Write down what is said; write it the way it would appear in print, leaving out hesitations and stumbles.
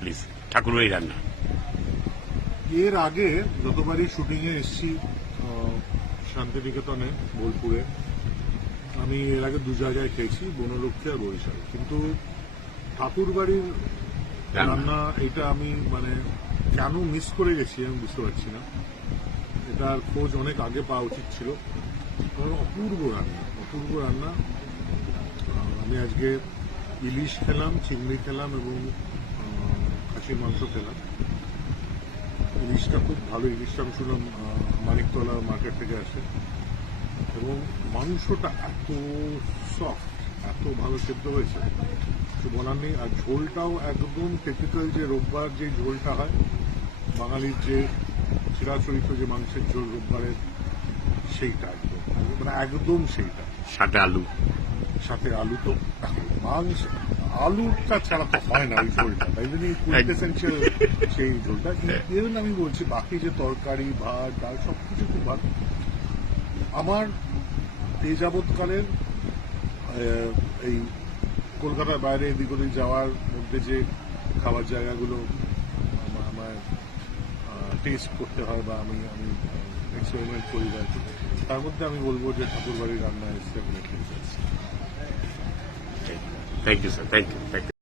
Please ঠাকুরবাড়ি রান্না। এর আগে যতবারই শুটিং এ এসেছি শান্তিনিকেতনে, বোলপুরে, আমি এর আগে দু জায়গায় খেয়েছি, বনলক্ষ্মী আর বরিশাল। কিন্তু ঠাকুরবাড়ির রান্না এটা আমি কেন মিস করে গেছি আমি বুঝতে পারছি না। এটার খোঁজ অনেক আগে পাওয়া উচিত ছিল। অপূর্ব রান্না, অপূর্ব রান্না। আমি আজকে ইলিশ খেলাম, চিংড়ি খেলাম এবং খাসির মাংস খেলাম। ইলিশটা খুব ভালো, ইলিশটা আমি শুনলাম মানিকতলা মার্কেট থেকে আসে, এবং মাংসটা এত সফট, এত ভালো সেদ্ধ হয়েছে, কিছু বলার নেই। আর ঝোলটাও একদম টিপিক্যাল যে রোববার যে ঝোলটা হয়, বাঙালির যে চিরাচরিত যে মাংসের ঝোল রোববারের, সেইটা একদম একদম সেইটা। সাথে আলু, সাথে আলু তো মাংস আলুটা ছাড়া তো হয় না ওই ঝোলটা, তাই জন্য কোইন্টেসেনশিয়াল সেই ঝোলটা। ইভেন আমি বলছি বাকি যে তরকারি, ভাত, ডাল সবকিছু খুব ভালো। আমার এ যাবৎকালের এই কলকাতার বাইরে এদিক ওদিক যাওয়ার মধ্যে যে খাবার জায়গাগুলো আমার টেস্ট করতে হয় বা আমি এক্সপেরিমেন্ট করি, তার মধ্যে আমি বলবো যে ঠাকুরবাড়ির রান্না is definitely. Thank you sir, thank you.